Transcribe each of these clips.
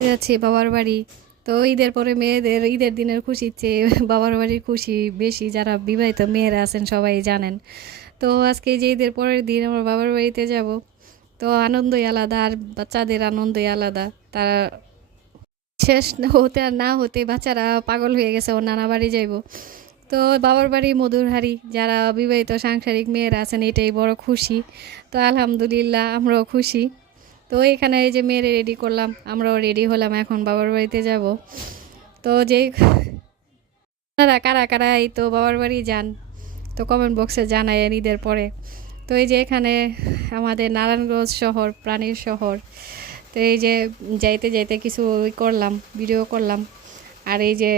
যাচ্ছি বাবার বাড়ি। তো ঈদের পরে মেয়েদের ঈদের দিনের খুশির চেয়ে বাবার বাড়ির খুশি বেশি। যারা বিবাহিত মেয়েরা আছেন সবাই জানেন। তো আজকে যে ঈদের পরের দিন আমার বাবার বাড়িতে যাব, তো আনন্দই আলাদা আর বাচ্চাদের আনন্দই আলাদা। তারা শেষ হতে আর না হতে বাচ্চারা পাগল হয়ে গেছে ওর নানা বাড়ি যাইব। তো বাবার বাড়ি মধুর হাঁড়ি, যারা বিবাহিত সাংসারিক মেয়েরা আছেন এটাই বড় খুশি। তো আলহামদুলিল্লাহ আমরাও খুশি। তো এখানে এই যে মেয়েরে রেডি করলাম, আমরাও রেডি হলাম, এখন বাবার বাড়িতে যাব। তো যেই আপনারা কারা কারা এই তো বাবার বাড়ি যান, তো কমেন্ট বক্সে জানায়েন ঈদের পরে। তো এই যে এখানে আমাদের নারায়ণগঞ্জ শহর প্রাণীর শহর। তো এই যে যাইতে যাইতে কিছু করলাম, ভিডিও করলাম। আর এই যে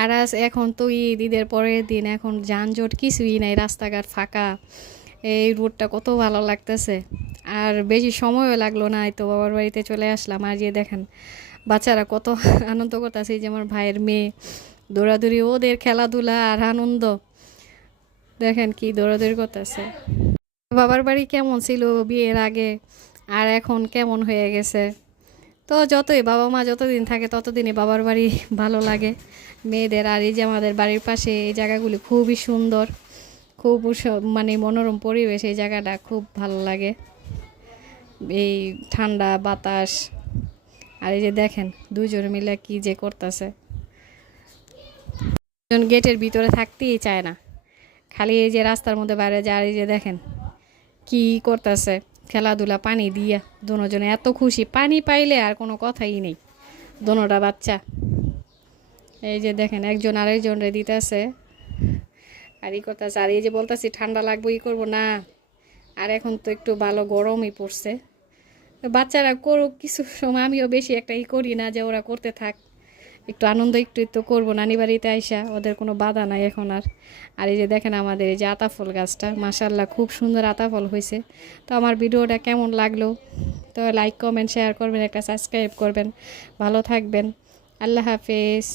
আর আজ এখন তো ঈদের পরের দিন, এখন যানজট কিছুই নাই, রাস্তাঘাট ফাঁকা। এই রোডটা কত ভালো লাগতেছে। আর বেশি সময়ও লাগলো না, এই তো বাবার বাড়িতে চলে আসলাম। আর যে দেখেন বাচ্চারা কত আনন্দ করতেছে। এই যে আমার ভাইয়ের মেয়ে দৌড়াদৌড়ি, ওদের খেলাধুলা আর আনন্দ দেখেন কি দৌড়াদৌড়ি করতেছে। বাবার বাড়ি কেমন ছিল বিয়ের আগে আর এখন কেমন হয়ে গেছে। তো যতই বাবা মা যতদিন থাকে ততদিনই বাবার বাড়ি ভালো লাগে মেয়েদের। আর এই যে আমাদের বাড়ির পাশে এই জায়গাগুলি খুবই সুন্দর, খুব মানে মনোরম পরিবেশ, এই জায়গাটা খুব ভালো লাগে। এই ঠান্ডা বাতাস। আর এই যে দেখেন দুজন মিলে কি যে করতেছে, গেটের ভিতরে থাকতেই চায় না, খালি এই যে রাস্তার মধ্যে বাইরে যায়। আর এই যে দেখেন কি করতেছে খেলাধুলা পানি দিয়া, দুজনে এত খুশি, পানি পাইলে আর কোনো কথাই নেই। দোনোটা বাচ্চা এই যে দেখেন একজন আরেকজন রে দিতেছে আর ই করতেছে। আর এই যে বলতেছি ঠান্ডা লাগবে ই করবো না, আর এখন তো একটু ভালো গরমই পড়ছে। তো বাচ্চারা করুক কিছু সময়, আমিও বেশি একটা ই করি না, যে ওরা করতে থাক, একটু আনন্দ একটু একটু করবো নানি বাড়িতে আইসা, ওদের কোনো বাধা নাই এখন আর। আর এই যে দেখেন আমাদের এই যে আতাফল গাছটা, মাশাল্লাহ খুব সুন্দর আতাফল হয়েছে। তো আমার ভিডিওটা কেমন লাগলো, তো লাইক কমেন্ট শেয়ার করবেন, একটা সাবস্ক্রাইব করবেন। ভালো থাকবেন, আল্লাহ হাফেজ।